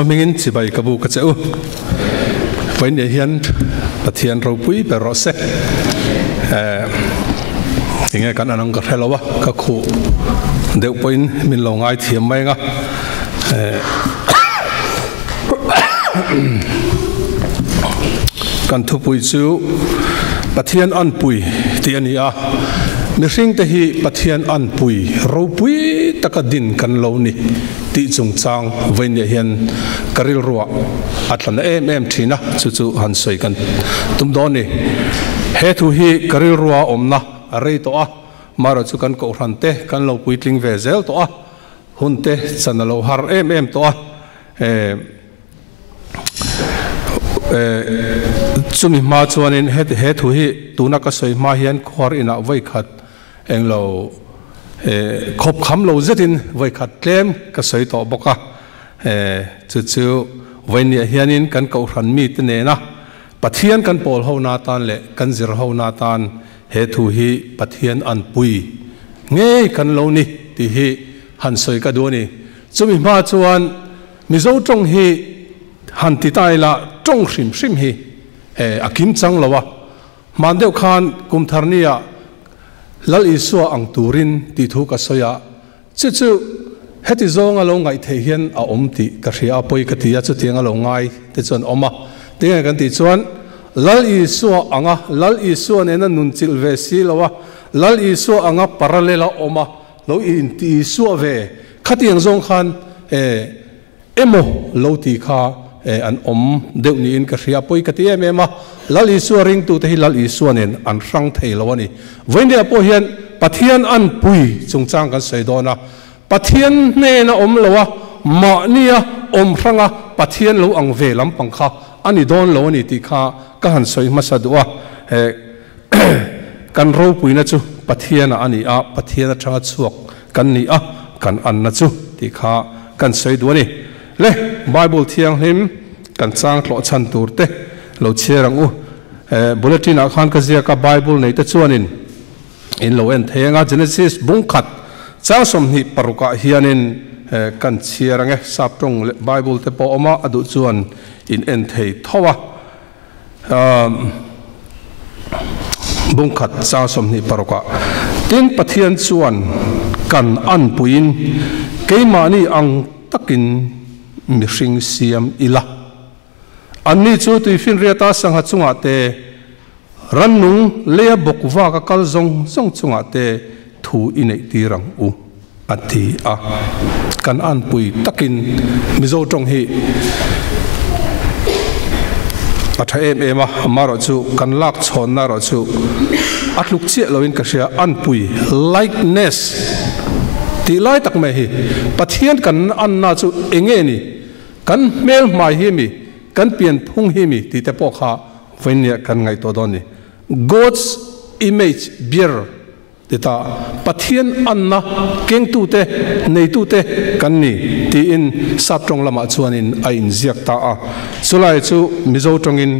Mingin sibai kabu kacau, poin dia hian Pathian Anpui berose, ingat kan anang kerhelawa kaku, deu poin min longai thiam mai nga, kan thupui chu Pathian Anpui tian ia, mising tehi Pathian Anpui, ropui takadin kan lo ni. Ti chung chang vein ya hian karil ruwa atlan China chu han soi kan tum don ni he thu hi karil ruwa omna arei to a maro chu kan ko ran te kan lo puitling vezel to a hun te chanalo har to a chumi ma chuanin he thu hi tuna ka soi ma hian khor ina voi khat englo khop kham lo zetin vai khat tlem ka soi to boka chu vainia hianin kan ko ran mi te ne na Pathian kan pol ho na tan le kan zir ho na tan he thu hi Pathian Anpui nge kan lo ni ti hi han soi ka do ni chumi ma chuan mizo tong hi han ti tai la tong hrim hi akim chang lawa mandeu khan kum tharnia lal isua ang turin ti thu ka soya chu heti zonga lo ngai the hian a om ti ka ria poi ka tia chu tianga lo ngai te chon oma tinga kan ti chuan lal isua ne na nun chil ve si lawa lal isua anga paralela oma lo in ti isua ve khatiang zong khan emo lo ti kha an om deu ni in ka ria poi ka tia mema lal isua ring tu te hi lal isua nen an rang thei lawani voindia po hian Pathian Anpui chung chang kan sei dona Pathian ne na om lawa ma nia om ranga Pathian lo ang ve lam pangkha ani don lo ni ti kha ka han soi masadua kan ro puina chu Pathian ani a Pathian thanga chuak kan ni a kan an na chu ti kha kan sei du ni le Bible thiang him kan chang tlo chan turte lo cherang u bulletin a khan ka zia ka Bible nei ta chuanin in lo en thenga Genesis bungkhat chang som hi paruka hianin kan chiarang e saptong Bible te po oma adu chuan in en thei thowa bungkhat chang som hi paruka tin Pathian chuan kan Anpuin keimani ang takin mihring siam ila anni chu tui fin riata sangha chunga te rannung lea bokwa ka kalzong song chunga te thu inei tirang u ati a kan Anpui takin mizo tong hi atha ema maro chu kan lak chhon na ro chu atluk che loin ka sia Anpui likeness ti lai tak me hi Pathian kan an na chu enge ni kan mel mai hi mi kan pian phung hi mi ti te po kha venia kan ngai to doni God's image bear ta Pathian anna keng tu te nei tu te kan ni ti in saptong lama chuanin a in ziak ta a chulai chu mizo tongin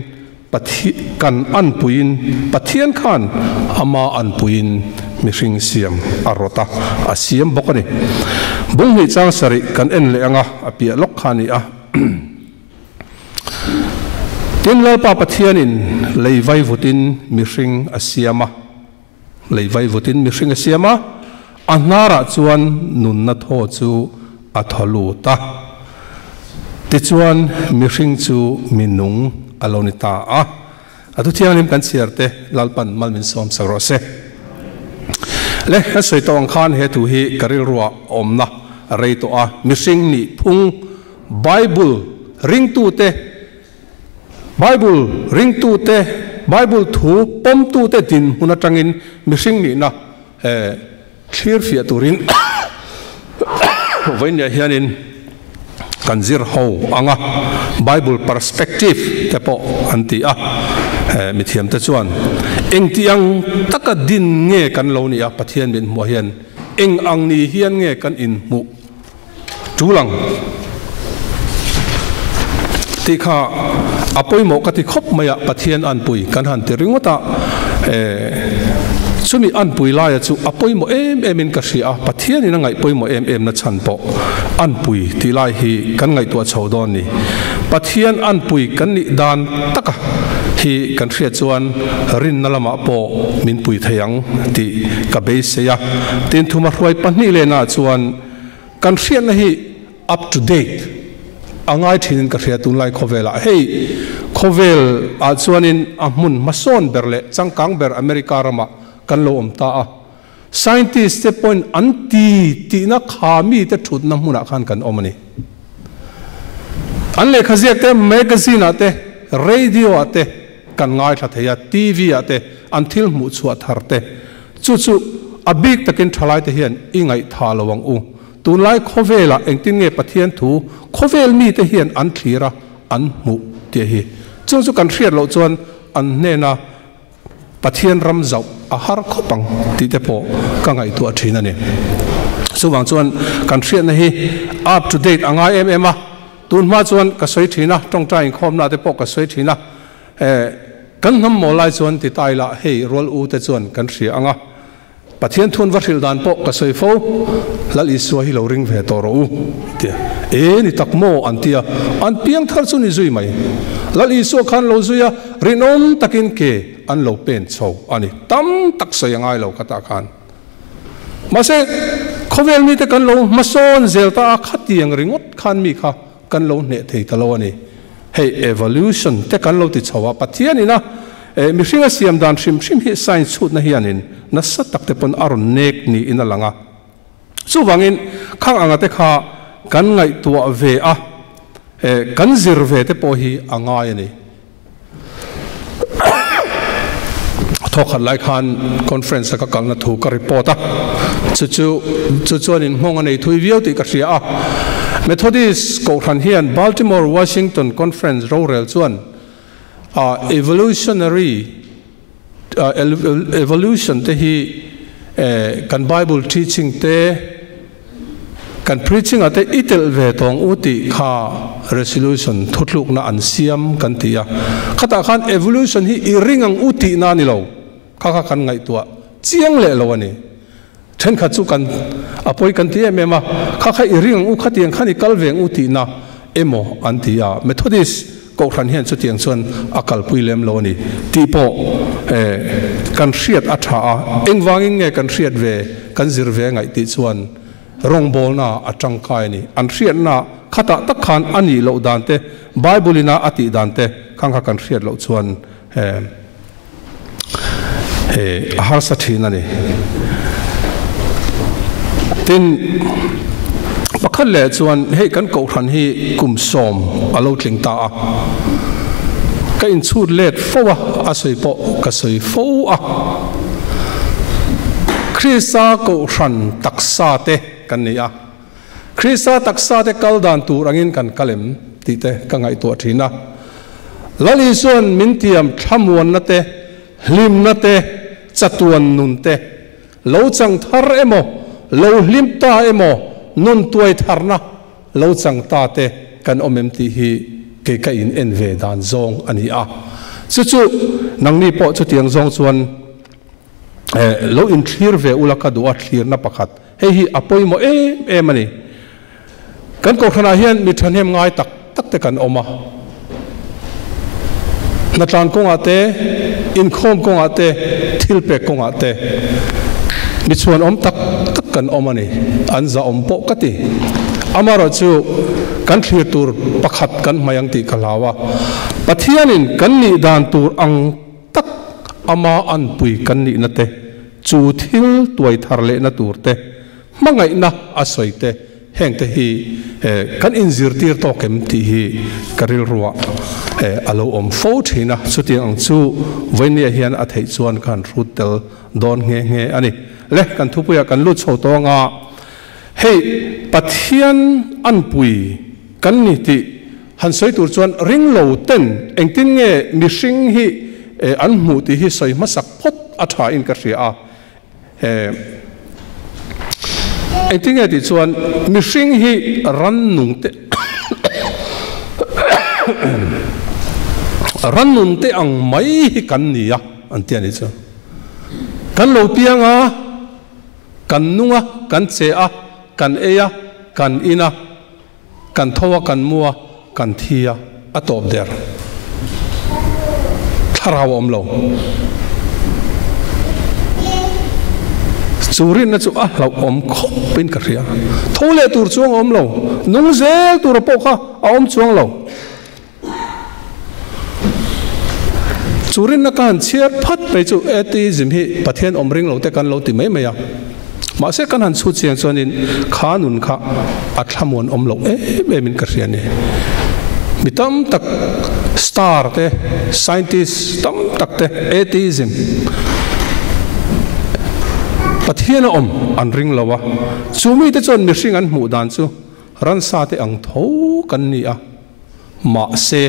kan Anpuin Pathian khan ama Anpuin mihring siam arota a siam bokani bung hi chang sari kan en le anga apia lok khani a tin lalpa Pathianin leivai vutin mihring asiama leivai vutin mihring asiama anara chuan nun na tho chu athalu ta ti chuan mihring chu minung alonita a atu thianglim kan chiarte lalpan malmin som sarose le hasoi tawang khan he tu hi karil ruwa omna rei to a mihring ni phung Bible ring tu te Bible thu pom tu te tin huna tangin mihring ni na clear fia turin vainia hianin kanzir ho anga Bible perspective te po anti a mithiam te chuan eng tiang taka din nge kan lo ni a Pathian min mo hian eng ang ni hian nge kan in mu tulang ti kha apoi mo ka ti khop maya Pathian Anpui kan han ti ringota chumi Anpui lai chu apoi mo em in ka ria Pathian in ngai poi mo em na chan po Anpui ti lai hi kan ngai tua chaudon ni Pathian Anpui kan ni dan taka hi kan ria chuan rin nalama po min pui thayang ti ka be se ya tin thuma hruai panni le na chuan kan ria na hi up to date angai thinin ka ria tun lai khovela hey khovel a chuanin amun mason berle changkang ber America rama kan lo om ta a scientist te point anti ti na khami te thut na huna khan kan omani an le khaziak te magazine ate radio ate kan ngai tha theya TV ate until mu chuat tharte chu abik takin thalai te hian ingai tha lawang u tun lai khovela engtin nge Pathian thu khovel mi te hian an thira an mu te hi chu kan hriat lo chuan an ne na Pathian ram zau a har khopang ti te po ka ngai tu a thina ni suwang chuan kan hriat na hi up to date angai em a tun ma chuan ka soi thina tong ta in khom na te po ka soi thina kan nam mo lai chuan ti tai la hei rol u te chuan kan hria anga Pathian thun varhil dan po ka soi fo lal iswa hi lo ring ve to ro u tia ni takmo antia an piang thar chu ni zui mai lal iswa khan lo zuya rinom takin ke an lo pen chho ani tam tak soi ngai lo kata khan mase khovel mi te kan lo mason zelta khatiang ringot khan mi kha kan lo ne thei talo ani hey evolution te kan lo ti chawa Pathian ina mi hringa siam dan hrim hi science chut na hianin na sa tak te pon aron nek ni ina langa chu wangin khang anga te kha kan ngai tua ve a kan zir ve te po hi angai ani thokhat lai khan conference ka kalna thu ka report a chu in hong anei thui viau ti ka ria a Methodist ko than hian Baltimore Washington conference rorel chuan evolution te hi kan Bible teaching te kan preaching ate itel ve tong uti kha resolution thutluk na an siam kan tia khata khan evolution hi i ringang uti na ni lo kha kan ngai tua chiang le lo ani then kha chu kan apoi kan tia mema kha i ringang u khatiang khani kalveng uti na emo antia Methodist ko than hian chu tiang chuan akal puilem lo ni ti po kan hriat a tha a engwangin nge kan hriat ve kan zir ve ngai ti chuan rong bol na atang kai ni an hriat na khata tak khan ani lo dan te Bible ina ati dan te khang kha kan hriat lo chuan har sa thina ni tin pakhat le chuan hei kan ko than hi kum som alo tling ta a ka in chut let fowa a soi po ka soi fo a Krista ko than taksa te kan ni a Krista taksa te kal dan tur angin kan kalem ti te ka ngai to thina lali suan mintiam thamuan na te hlim na te chatuan nun te lo chang thar emo lo hlim ta emo nun tuai tharna lo chang ta te kan omem ti hi ke ka in en ve dan zong ani a chu nang ni po chu tiang zong chuan lo in thlir ve ulaka du a thlir na pakhat hei hi apoi mo em ani kan ko khana hian mi thanem ngai tak te kan oma na tlan kong ate in khom kong ate thil pe kong ate mi chuan om tak kan omani anza om po kati amaro chu kan thlir tur pakhat kan mayang ti kalawa Pathianin kan ni dan tur ang tak ama Anpui kan ni na te chu thil tuai thar le na tur te mangai na asoi te heng te hi kan inzir tir to kem ti hi karil ruwa alo om fo thina chuti ang chu voinia hian a thei chuan kan rutel don nge ani le kan thupuya kan lu chho to nga hei Pathian Anpui kan ni ti han soi tur chuan ring lo ten engtin nge mi hring hi an mu ti hi soi masak phot atha in ka ria engtin nge ti chuan mi hring hi ran nung te ran nun te ang mai hi kan ni ya an tian ni chu kan lo pianga kan nunga kan chea kan eya kan ina kan thowa kan mua kan thia atop der tharaw om lo churin na chu a lo om khop pin ka ria thole tur chuang om lo nung zel tur po kha a om chuang lo churin na kan chiat phat pe chu atheism hi pathian om ring lo te kan lo ti mai mai ya ma se kan han chu chiang chuanin khanun kha athlamon om lo be min ka ria ni mitam tak star te scientist tam tak te atheism Pathian om an ring lawa chumi te chon mi hring an hmu dan chu ran sa te ang tho kan ni a ma se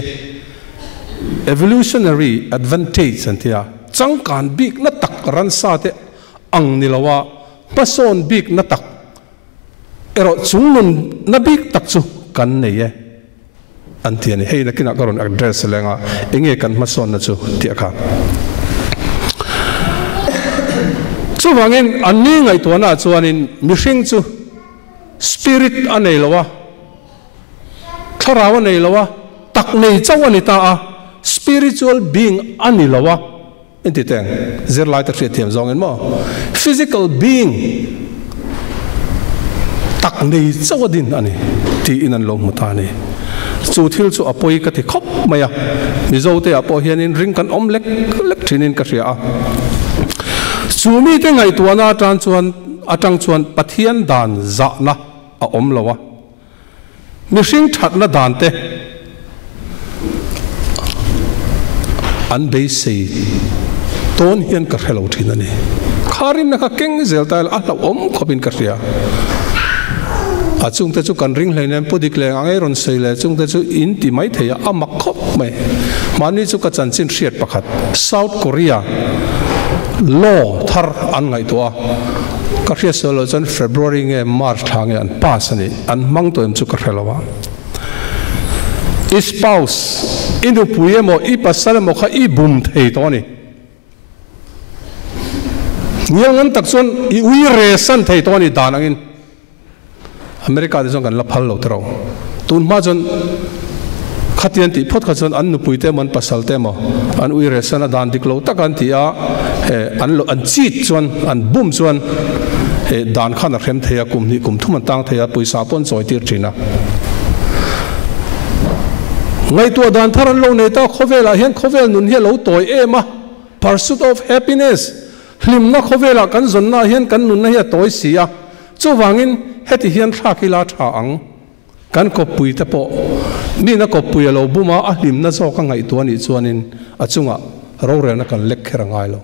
evolutionary advantage an tia changkan big na tak ran sa te ang ni lawa pason big na tak ero chungnun na big tak chu kan nei e an tia ni hei na kina karon address lenga enge kan mason na chu tia kha chu wangin anni ngai to na chuanin mi hring chu spirit anei lawa tharawa nei lawa tak nei chawani ta a spiritual being ani lawa enti teng zer lai ta thiam zong en mo physical being tak nei chawadin ani ti inan lo mutani chu thil chu apoi ka thi khop maya mi zo te apo hianin ring kan om lek thinin ka ria a chumi te ngai tuana tan chuan atang chuan pathian dan za na a om lawa mi hring that na dan te an be sei ton hian ka hello thina ni kharin na ka keng zel tal a lo om khopin ka ria achung te chu kan ring hleinem pudik le angai ron sei le chung te chu in ti mai theya amak khop mai mani chu ka chanchin hriat pakhat South Korea law thar an ngai to ka hria solo chan February nge March thange an pass ani an mang to em chu ka hrelowa spouse inu puemo I pasal mo kha I bum thei to ni niang an tak chon I ui resan thei to ni danangin America de jong kan la phal lo tro tun ma jon khatian ti phot kha chon an nu puite man pasal te mo an ui resan dan diklo takan ti a an lo an chit chon an bum chon dan khan a khem theya kum ni kum thuman tang theya puisa pon choi tir thina ngai tu dan tharan lo nei ta khowela hian khovel nun hi lo toi ema pursuit of happiness hlim na khowela kan zon na hian kan nun na hi toi sia chu wangin heti hian thakila tha ang kan ko pui te po ni na ko pui lo buma a hlim na zo ka ngai tu ani chuanin achunga ro re na kan lek khera ngai lo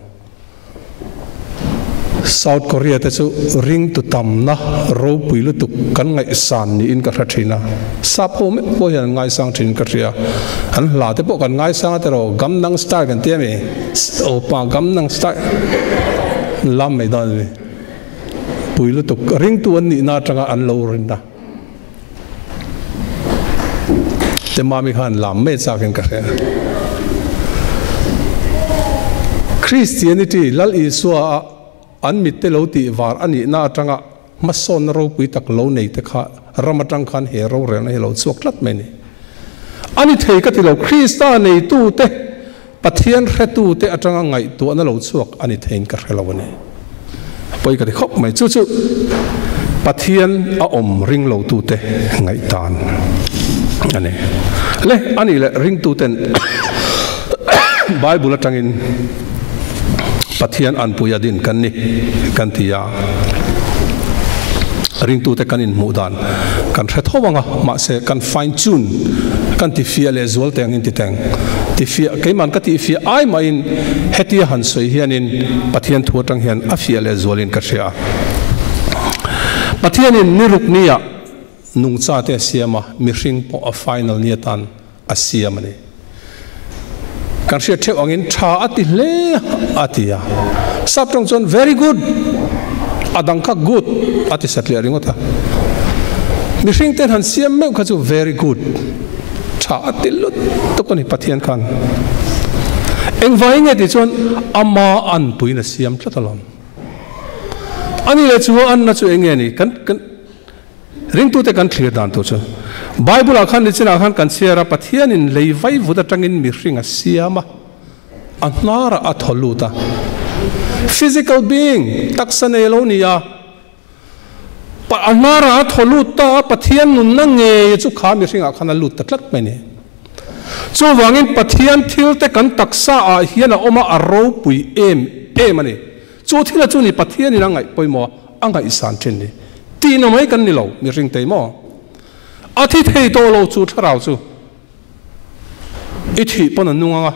South Korea te chu ring tu tam na ro pui lu tu kan ngai san ni in ka thina sa po me po hian ngai sang thin ka ria an la te po kan ngai sang te ro gam nang star kan te me o pa gam nang star lam me dan me pui lu tu ring tu an ni na tanga an lo rin na te mami khan lam me cha kan ka ria Christianity lal iswa an mit te lo ti war ani na tanga mason ro pui tak lo nei te kha ramatang khan he ro re na lo choklat me ni ani thei ka ti lo Krista nei tu te pathian hre tu te atanga ngai tu na lo chuak ani thein ka hrelo ni poi ka ti khop mai chu chu pathian a om ring lo tu te ngai tan ani le ani le ring tu ten Bible atangin Pathian Anpui adin kan ni kan tia ring tu te kanin mudan kan thethowanga ma se kan fine tune kan ti fia le zol te angin ti teng ti fia ke man ka ti fia ai ma in hetia han soi hianin Pathian thu tang hian a fia le zolin ka ria Pathian in niruk nia nung cha te siama mi hring po a final ni tan a siama ni kan ria theu angin tha ati le atia saptong chon very good adang ka good ati satli ringota mi hring ten han siam me ka chu very good tha ati lut to koni Pathian khan eng vai nge ti chuan ama Anpui na siam tlatalon ani le chu an na chu enge ni kan ring tu te kan clear dan tu chu Bible akhan ni china akhan kan siara Pathian in leivai vuda tangin mi ringa siama anara atholuta physical being taksane lo niya pa anara atholuta Pathian nun na nge chu kha mi ringa khana lut taklat me ni chu wangin Pathian thil te kan taksa a hiana oma aro pui em ani chu thila chu ni Pathian in angai poimo angai san thin ni ti na mai kan ni lo mi ring te mo athi thei to lo chu tharau chu ithi pon nunga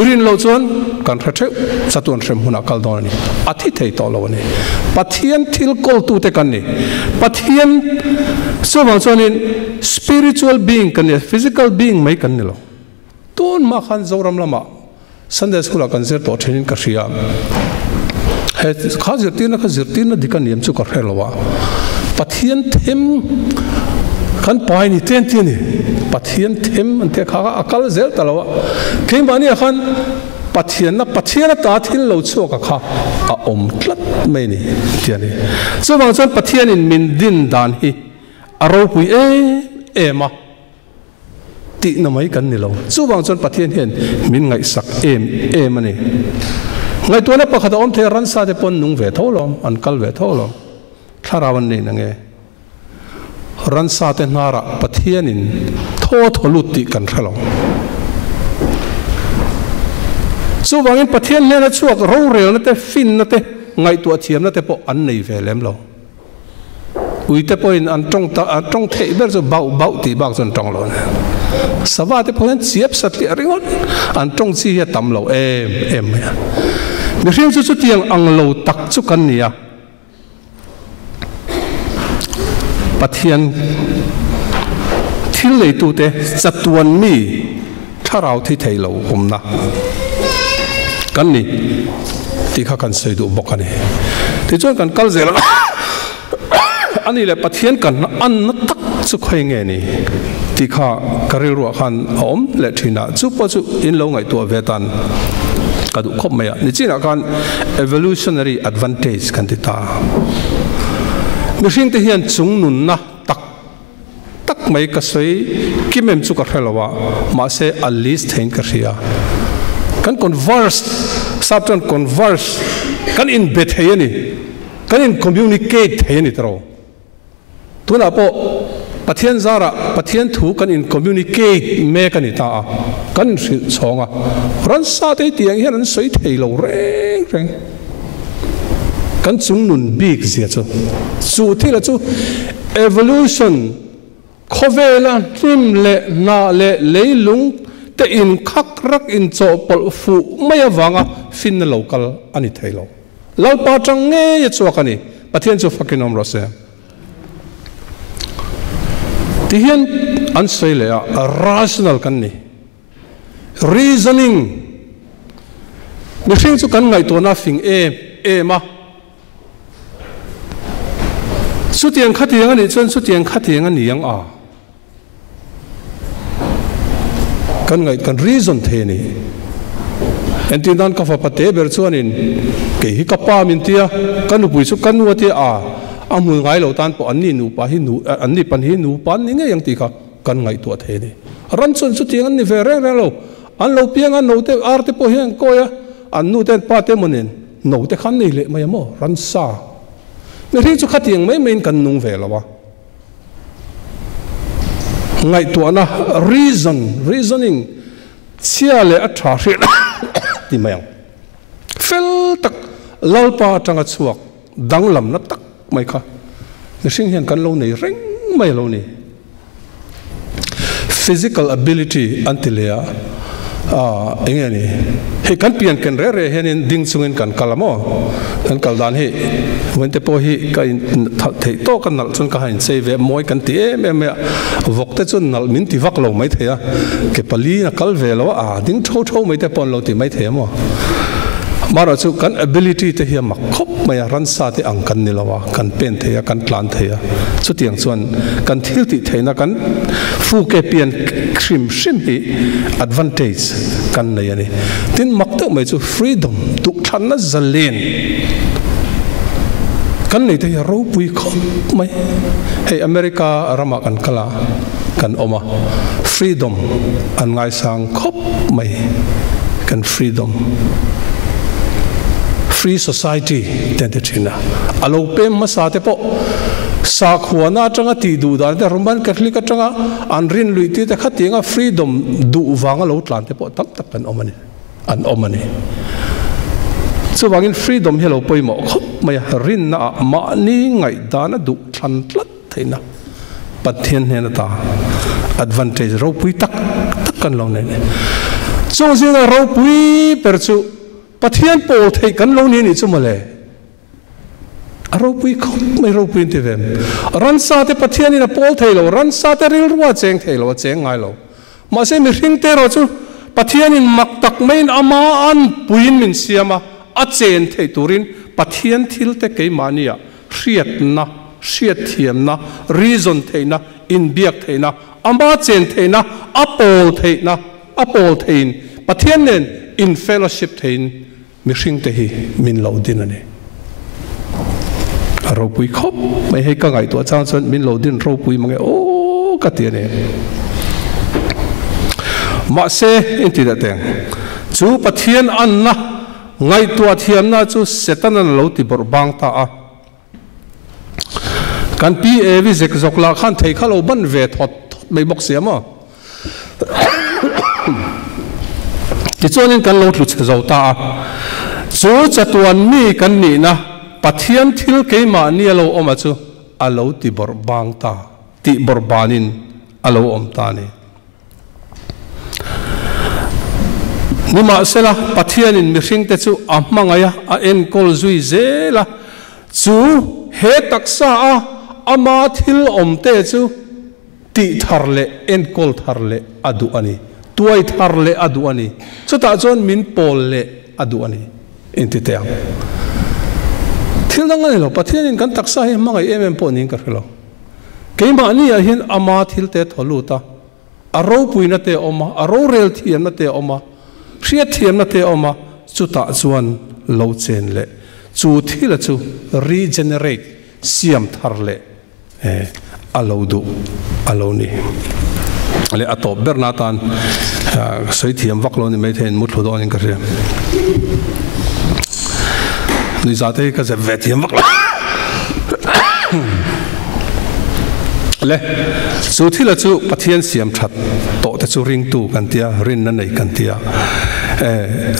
irin lo chuan kan thathe satun rem huna kal don ni athi thei to lo ni Pathian thil kol tu te kan ni Pathian so wang chuan in spiritual being kan ni physical being mai kan ni lo ton ma khan zoram lama Sunday school kan zer to thein ka ria he khazirtina dikan yem chu ka hrelowa Pathian them kan pai ni ten ni Pathian them ante kha akal zel talawa kein bani khan Pathian na ta thil lo chu ka kha a om tlat mai ni tiani so wang chuan Pathian in min din dan hi aro pui ema ti na mai kan ni lo chu wang chuan Pathian hian min ngai sak em ani ngai tu na pakhat om the ran sa te pon nung ve tholom an kal ve tholom tharawan nei na nge ran sa te nara Pathian in tholuti kan thalong so wangin Pathian le na chuak ro rel na te fin na te ngai tu athiam na te po an nei ve lem lo ui te po in an tong thei ber zo bau ti bak zon tong lo sawa te po hen chiap sat li ringon an tong chi ya tam lo em mi hrim chu tiang ang lo tak chu kan nia Pathian thil lei tu te chatuan mi tharau thi thei lo humna kan ni ti kha kan sei du bokani ti chuan kan kal zel ani le Pathian kan an na tak chu khoi nge ni ti kha karil ru khan om le thina chu po chu in lo ngai tu vetan kadu khop maya ni china kan evolutionary advantage kan ti ta mi hring te hian chung nun na tak mai ka sei kimem chu ka hrelowa ma se at least thein ka ria kan converse sabton converse kan in bet hayani kan in communicate hayani tro tuna po Pathian zara Pathian thu kan in communicate me kan ita kan chonga ran sa te tiang hian an sei thei lo reng kan chung nun big zia chu thila chu evolution khovela him le na le leilung te in khak rak in cho pol fu mai awanga fin local ani thailo lalpa tang nge ye chuakani Pathian chu fakinom rose tihian an sei le a rational kan ni reasoning mi hring chu kan ngai to na fing ma sutiang khatiang ani chon sutiang khatiang ani yang a kan ngai kan reason the ni enti dan ka fa pate ber chuanin ke hi ka pa min tia kan upui chu kan nuati a amu ngai lo tan po anni nu pa hi nu anni pan hi nu pan ni nge yang ti kha kan ngai tu the ni ran chon sutiang ani ve re lo an lo piang an no te ar te po hian ko ya an nu ten pa te monen no te khan nei le mai mo ran sa mi ri chu khatiang mai main kan nung ve lawa ngai tu ana reasoning chia le a tha ri ti mayang fel tak lalpa tanga chuak danglam na tak mai kha mi sing hian kan lo nei reng mai lo ni physical ability antilea engani he kan pian kan re henin ding chungin kan kalamo kan kaldan he wente po hi ka thei to kan nal chun ka hain sei ve moi kan ti em vokte chun nal min ti vak lo mai theya ke pali na kal ve lo a ding tho mai te pon lo ti mai the mo mara chu kan ability te hi mak khop maya ran sa te ang kan nilawa kan pen theya kan tlan theya chu tiang chuan kan thil ti theina kan fu ke pian khrim shim hi advantage kan nei ani tin mak te mai chu freedom tu than na zalen kan nei te ro pui khop mai hey America rama kan kala kan oma freedom an ngai sang khop mai kan freedom free society tente china alo pem masate po sa khuana tanga ti du da de roman catholic tanga anrin luiti te khatinga freedom du wanga lo tlante po tam tak kan omani an omani so wangin freedom hello poimo khop maya rin na ma ni ngai dana du thlan tlat theina pathian hena ta advantage ro pui tak tak kan lo ne so zinga ro pui per chu pathian pol thei kan lo ni chu male aro pui khop mai ro pui te vem ran sa te pathian ina pol thei lo ran sa te ril ruwa cheng thei lo cheng ngai lo ma se mi ring te ro chu pathian in mak tak main ama an puin min siama a chen thei turin pathian thil te ke mania hriat na hriat thiam na reason theina in biak theina ama chen theina apol theina apol thein pathian nen in fellowship thein mi hring te hi min lo din ani ro pui khop mai he ka ngai to chang chon min lo din ro pui mangi o ka ti ne ma se inti da teng chu pathian an na ngai to thiam na chu setan an lo ti bor bang ta a kan pi e vi zek zok la khan thei khalo ban ve thot mai bok se ma ti chonin kan lo thlu che zo ta chu chatuan mi kan ni na pathian thil ke ma ni alo oma chu alo ti bor bang ta ti bor banin alo om ta ni nima sela pathian in mi hring te chu amangaya a en kol zui zela chu he taksa a ama thil om te chu ti tharle en kol tharle adu ani tuai tharle adu ani chuta chon min pol le adu ani inti te thil dang ani lo pathian in kan taksa hi mangai em po ning ka khelo keima ani a hin ama thil te tholuta aro puina te oma aro rel thiam na te oma hriat thiam na te oma chuta chuan lo chen le chu thila chu regenerate siam tharle alo du alo ni le atop bernatan soi thiam vaklo ni mai then mut hlo in ka re ni zate ka ze vethiam vaklo le chu thila chu pathian siam that to te chu ring tu kan tia rin na nei kan tia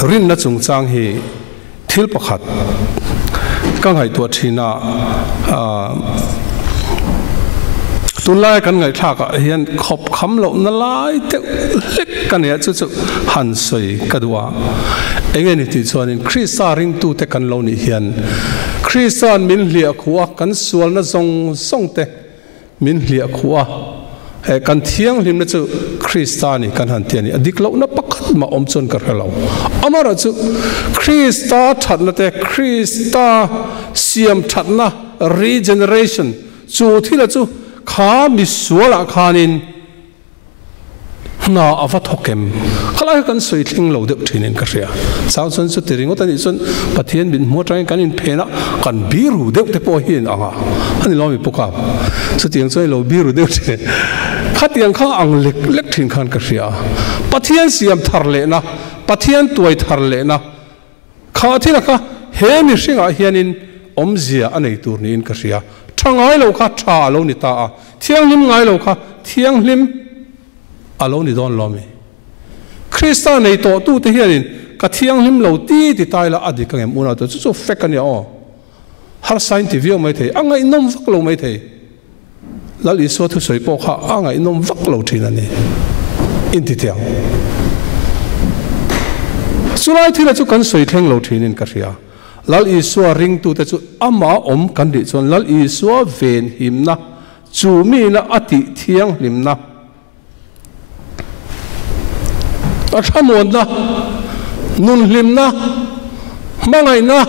rin na chung chang hi thil pakhat kang hai to thina tunlai kan ngai thak a hian khop kham lo na lai te lek kan ya chu han soi kadwa engeni ti chuanin krista ring tu te kan lo ni hian kristan min hlia khuwa kan sual na zong song te min hlia khuwa kan thiang lim na chu kristani kan han tiani adik lo na pakhat ma om chon kar helo amara chu krista that na te krista siam that na regeneration chu thila chu kha mi suala khanin na avathokem khala kan soi thing lo de thinin ka ria sao chon chu tiring otani chon pathian bin mo trai kan in phena kan biru de te po hin anga ani lo mi poka chu tiang choi lo biru de the khatiang kha ang lek lek thin khan ka ria pathian siam thar le na pathian tuai thar le na kha thila kha he mi hringa hianin omzia anei tur ni in ka ria thangai lo kha tha lo ni ta a thiang lim ngai lo kha thiang lim alo ni don lo mi krista nei to tu te hianin ka thiang lim lo ti ti tai la adi ka ngem una to chu fek ani o har sign ti view mai the angai nom vak lo mai the lali so thu soi po kha angai nom vak lo thin ani in ti tiang sulai thila chu kan soi thleng lo thin in ka ria lal i so ring tu te chu ama om kan ri chon lal i so ven him na chu mi na ati thiang lim na athamon na nun lim na mangai na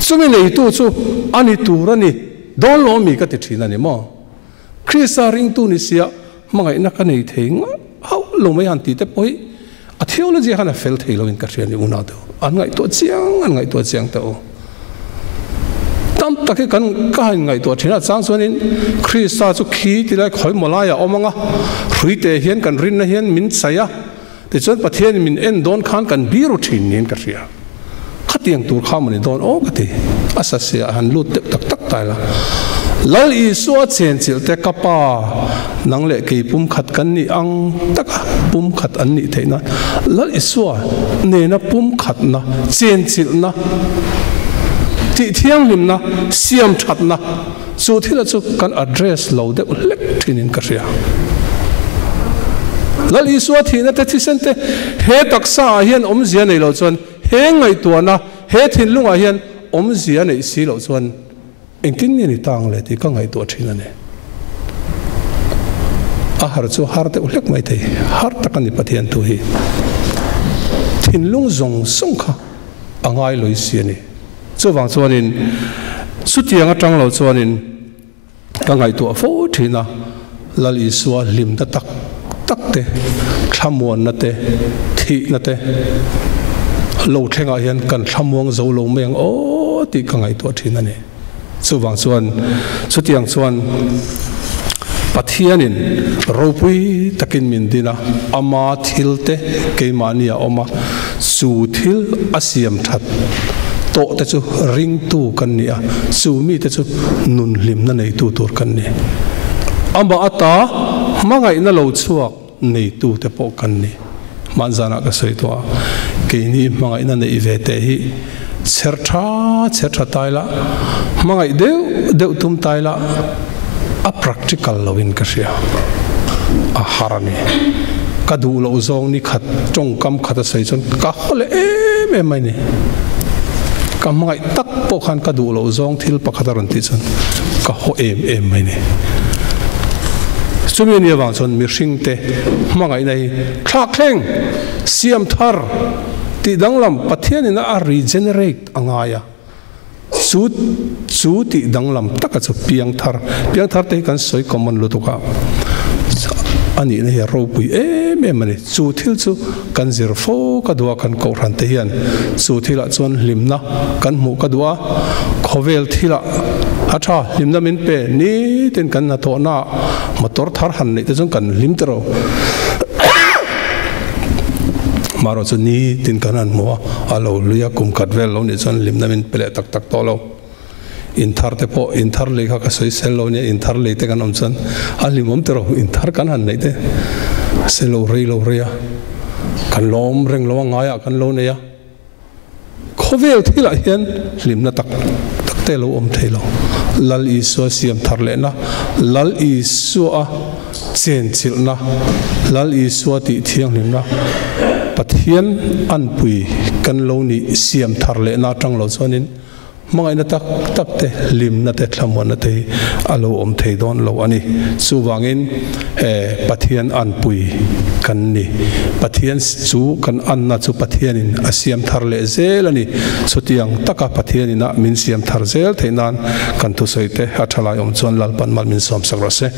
chumi nei tu chu ani turani don lo mi ka ti thina ni mo Krista ring tu ni sia mangai na ka nei theng hau lo mai han ti te poi a theology hana fel thelo in ka rian ni una to an ngai to chiang to tam take kan ka ngai to thina chang chuanin Krista chu khi ti lai khoi molaya omanga ruite hian kan rin na hian min saya ti chuan Pathian min en don khan kan biru thin nin ka ria khatiang tur khamani don o ka ti asasia han lut tak tak tai la lal I suwa chen chil te kapa nang le ke pum khat kan ni ang taka pum khat an ni theina lal I suwa ne na pum khat na chen chil na ti thiang lim na siam that na chu thila chu kan address lo de lek thinin ka ria lal I suwa thina te thi sen te he taksa hian om zia nei lo chuan he ngai tu na he thin lunga hian om zia nei si lo chuan engkin ni tang le ti ka ngai to thina ne a har chu har te ulek mai te har takani Pathian tu hi thin lung zong song kha angai loi si ni chu wang chuanin sutianga tang lo chuanin ka ngai to fo thina lal I suwa lim da tak tak te thlamon na te thi na te lo thenga hian kan thlamong zo lo meng o ti ka ngai to thina ne chu wang chuan chutiang chuan Pathianin ropui takin min dina ama thilte keimania oma su thil asiam that to te chu ring tu kan nia su mi te chu nun lim na nei tu tur kan ni amba ata mangai na lo chuak nei tu te po kan ni manzana ka sei to ke ni mangai na nei ve te hi chertha taila mangai deu tum taila a practical lovin ka ria a harani kadu lo zong ni khat chong kam khata sei chon ka hole em mai ni kamangai tak po khan kadu lo zong thil pakhataran ti chon ka ho em mai ni sumi ni wang chon mi hring te mangai nei thak thleng siam thar ti danglam Pathian in a regenerate angaya su ti danglam taka chu piang thar te kan soi common lutuka ani ne ro pui em mani chu thil chu kan zir fo ka dua kan ko ran te hian chu thila chon limna kan mu ka dua khovel thila atha limna min pe ni ten kan na to na motor thar han nei te chon kan lim tero maro chu ni tin kanan mo alo luya kum katvel lo ni chon limna min pele tak tak to lo in thar te po in thar le kha ka soi sel lo ni in thar le te kan om chan ali mom tero in thar kan han nei te se lo ria kan lom reng lo ngaya kan lo ne ya khovel thila hian limna tak tak te lo om thelo lal I so siam thar le na lal I so a chen chil na lal I so ti thiang lim na Pathian Anpui kan lo ni siam thar le na tang lo chonin mangai na tak tak te lim na te thlamon na te alo om thei don lo ani chu wangin Pathian Anpui kan ni Pathian chu kan an na chu Pathian in asiam thar le zel ani chutiang taka Pathian ina min siam thar zel theinan kan tu soite athalai om chon lalpan mal min som sakra se